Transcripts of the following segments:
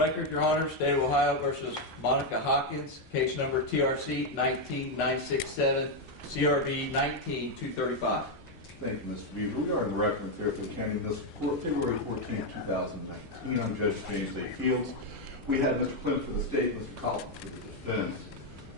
record, Your Honor, State of Ohio versus Monica Hawkins, case number TRC 19967, CRB 19235. Thank you, Mr. Beaver. We are in the record in Fairfield County Municipal Court, February 14, 2019. I'm Judge James A. Fields. We had Mr. Clem for the state, Mr. Coffin for the defense.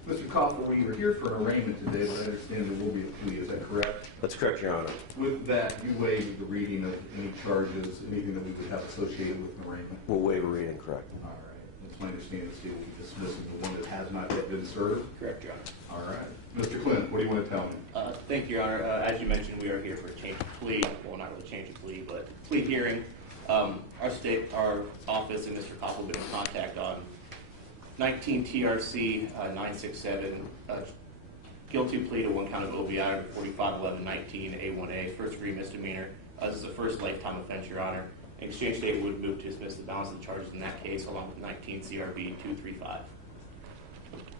Mr. Coffin, we are here for an arraignment today, but I understand there will be a plea. Is that correct? That's correct, Your Honor. With that, you waive the reading of any charges, anything that we would have associated with an arraignment? We'll waive a reading, correct. All right. It's my understanding the state will be dismissing the one that has not yet been served? Correct, Your Honor. All right. Mr. Clem, what do you want to tell me? Thank you, Your Honor. As you mentioned, we are here for a change of plea. Well, not really change of plea, but plea hearing. Our office, and Mr. Koppel have been in contact on 19 TRC 967, guilty plea to one count of OVI under 451119 A1A, first degree misdemeanor. This is the first lifetime offense, Your Honor. In exchange, state would move to dismiss the balance of the charges in that case, along with 19 CRB 235.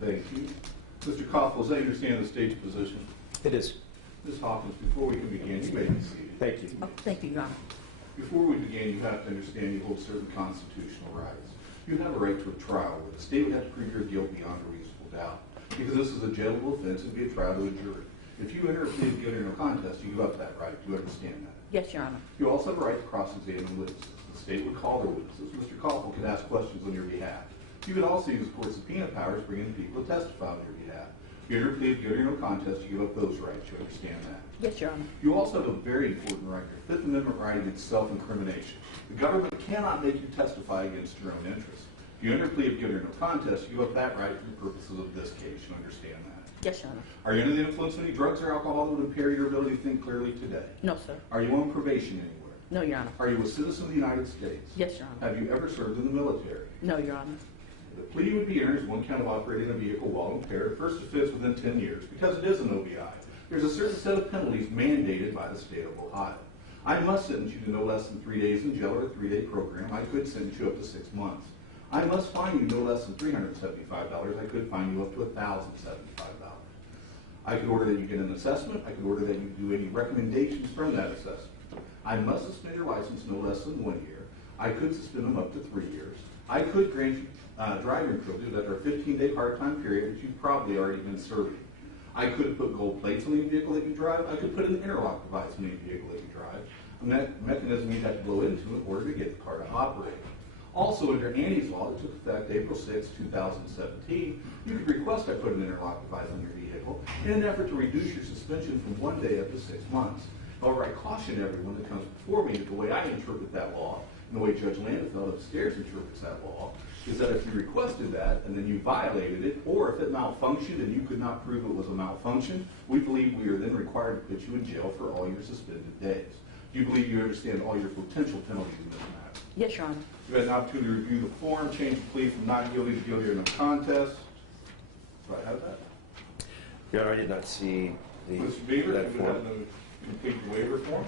Thank you. Mr. Koppel, as I understand the state's position. It is. Ms. Hawkins, before we can begin, you may be seated. Thank you. Oh, thank you, Your Honor. Before we begin, you have to understand you hold certain constitutional rights. You have a right to a trial where the state would have to prove your guilt beyond a reasonable doubt. Because this is a jailable offense, it would be a trial to a jury. If you enter a plea of guilty or no contest, you give up that right. Do you understand that? Yes, Your Honor. You also have a right to cross-examine witnesses. The state would call their witnesses. Mr. Koppel could ask questions on your behalf. You could also use court subpoena powers to bring in people to testify on your behalf. If you enter a plea of guilty or no contest, you give up those rights. You understand that? Yes, Your Honor. You also have a very important right, your Fifth Amendment right against self-incrimination. The government cannot make you testify against your own interests. If you enter a plea of guilty or no contest, you give up that right for the purposes of this case. You understand that? Yes, Your Honor. Are you under the influence of any drugs or alcohol that would impair your ability to think clearly today? No, sir. Are you on probation anywhere? No, Your Honor. Are you a citizen of the United States? Yes, Your Honor. Have you ever served in the military? No, Your Honor. The plea would be entered as one count of operating a vehicle while impaired, first offense within 10 years. Because it is an OVI, there's a certain set of penalties mandated by the state of Ohio. I must sentence you to no less than 3 days in jail or a 3-day program. I could sentence you up to 6 months. I must fine you no less than $375. I could fine you up to $1,075. I could order that you get an assessment. I could order that you do any recommendations from that assessment. I must suspend your license no less than 1 year. I could suspend them up to 3 years. I could grant you driving privileges after a 15-day part-time period, which you've probably already been serving. I could put gold plates on any vehicle that you drive. I could put an interlock device on any vehicle that you drive. A mechanism you'd have to blow into in order to get the car to operate. Also, under Annie's law that took effect April 6, 2017, you could request I put an interlock device on your vehicle in an effort to reduce your suspension from 1 day up to 6 months. However, I caution everyone that comes before me that the way I interpret that law and the way Judge Landefeld upstairs interprets that law is that if you requested that and then you violated it, or if it malfunctioned and you could not prove it was a malfunction, we believe we are then required to put you in jail for all your suspended days. Do you believe you understand all your potential penalties in this matter? Yes, Your Honor. You had an opportunity to review the form, change the plea from not guilty to guilty or no contest. Do I have that? Your Honor, I did not see Mr. Beaver, that you form. have the complete waiver form.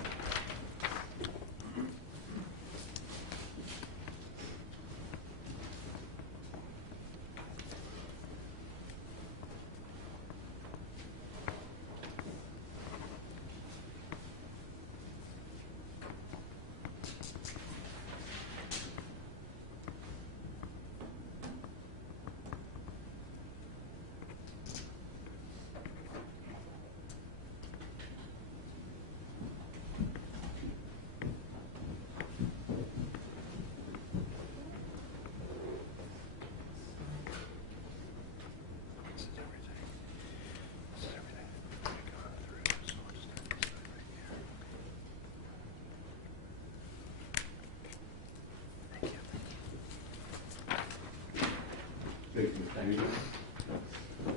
Thank you, Mr. Beaver.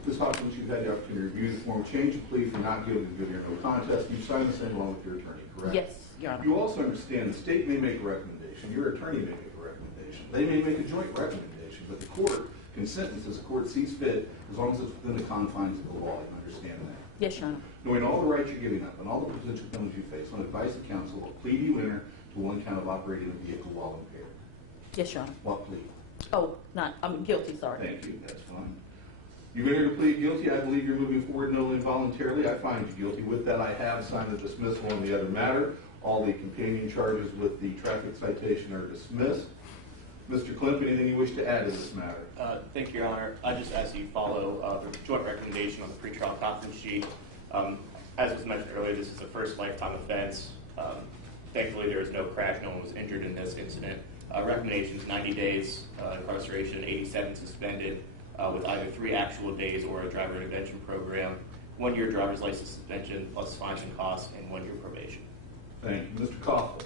Ms. Hawkins, you've had the opportunity to review the form, change the plea from not guilty to guilty or no contest. You've signed the same along with your attorney, correct? Yes, Your Honor. You also understand the state may make a recommendation, your attorney may make a recommendation, they may make a joint recommendation, but the court can sentence as the court sees fit as long as it's within the confines of the law. You understand that? Yes, Your Honor. Knowing all the rights you're giving up and all the potential penalties you face, on advice of counsel, what plea do you enter to one count of operating a vehicle while impaired? Yes, Your Honor. What plea? Oh, I'm guilty, sorry. Thank you, that's fine. You've entered a plea of guilty. I believe you're moving forward no involuntarily. I find you guilty. With that, I have signed the dismissal on the other matter. All the companion charges with the traffic citation are dismissed. Mr. Klimp, anything you wish to add to this matter? Thank you, Your Honor. I just ask that you follow the joint recommendation on the pretrial conference sheet. As was mentioned earlier, this is a first lifetime offense. Thankfully, there was no crash. No one was injured in this incident. Recommendations: 90 days incarceration, 87 suspended, with either 3 actual days or a driver intervention program, 1 year driver's license suspension plus fines and costs, and 1 year probation. Thank you. Mr. Koffel.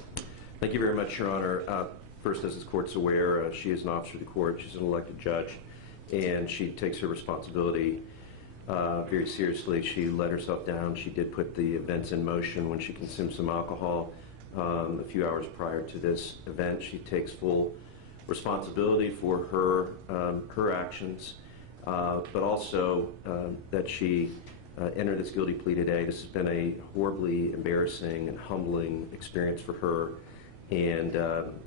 Thank you very much, Your Honor. First, as this court's aware, she is an officer of the court. She's an elected judge, and she takes her responsibility very seriously. She let herself down. She did put the events in motion when she consumed some alcohol a few hours prior to this event. She takes full responsibility for her actions, but also that she entered this guilty plea today. This has been a horribly embarrassing and humbling experience for her, and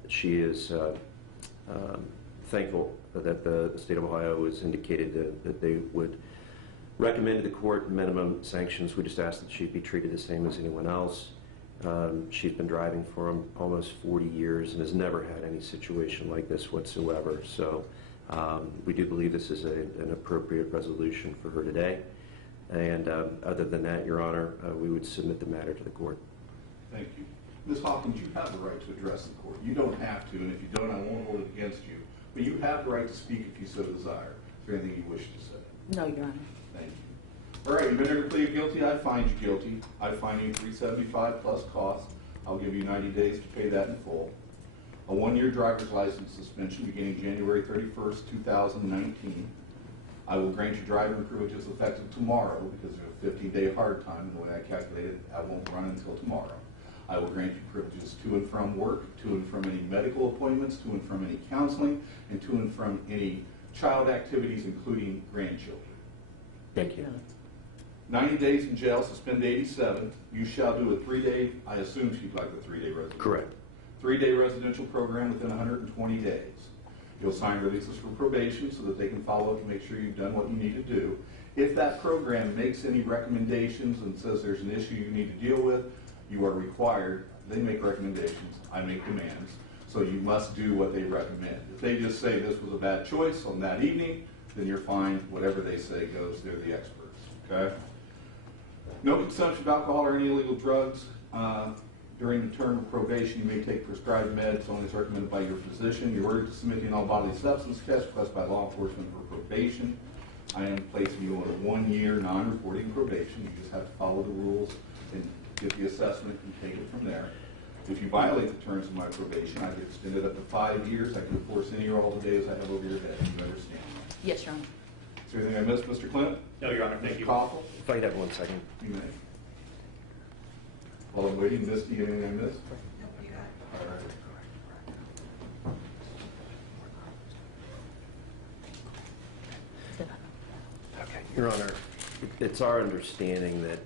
she is thankful that the state of Ohio has indicated that they would recommend to the court minimum sanctions. We just ask that she be treated the same as anyone else. She's been driving for almost 40 years and has never had any situation like this whatsoever. So we do believe this is an appropriate resolution for her today. And other than that, Your Honor, we would submit the matter to the court. Thank you. Ms. Hawkins, you have the right to address the court. You don't have to, and if you don't, I won't hold it against you. But you have the right to speak if you so desire. Is there anything you wish to say? No, Your Honor. Thank you. All right, you've entered a plea of guilty. I find you guilty. I fine you $375 plus costs. I'll give you 90 days to pay that in full. A 1-year driver's license suspension beginning January 31st, 2019. I will grant you driving privileges effective tomorrow because there's a 15-day hard time, and the way I calculated, I won't run until tomorrow. I will grant you privileges to and from work, to and from any medical appointments, to and from any counseling, and to and from any child activities, including grandchildren. Thank you. 90 days in jail, suspend 87. You shall do a 3-day, I assume she'd like the 3-day residential. Correct. 3-day residential program within 120 days. You'll sign releases for probation so that they can follow up and make sure you've done what you need to do. If that program makes any recommendations and says there's an issue you need to deal with, you are required, they make recommendations, I make demands, so you must do what they recommend. If they just say this was a bad choice on that evening, then you're fine, whatever they say goes, they're the experts, okay? No consumption of alcohol or any illegal drugs. During the term of probation, you may take prescribed meds only as recommended by your physician. You're ordered to submit an all-body substance test requested by law enforcement for probation. I am placing you on a 1-year non-reporting probation. You just have to follow the rules and get the assessment and take it from there. If you violate the terms of my probation, I can extend it up to 5 years. I can enforce any or all the days I have over your head. You understand? Yes, Your Honor. Is there anything I missed, Mr. Clint? No, Your Honor. Thank you. Mr. Koffel? If I could have 1 second. You may. While I'm waiting, Misty, anything I missed? All right. Okay. Your Honor, it's our understanding that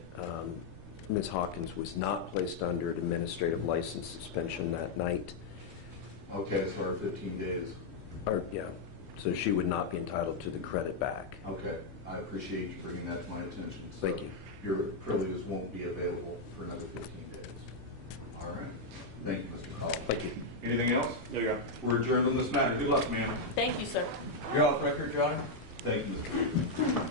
Ms. Hawkins was not placed under administrative license suspension that night. Okay, so our 15 days. Yeah, so she would not be entitled to the credit back. Okay, I appreciate you bringing that to my attention. So Thank you. Your privileges won't be available for another 15 days. All right. Thank you, Mr. Call. Thank you. Anything else? No, Your Honor. We're adjourned on this matter. Good luck, ma'am. Thank you, sir. You're off record, Your Honor. Thank you, Mr.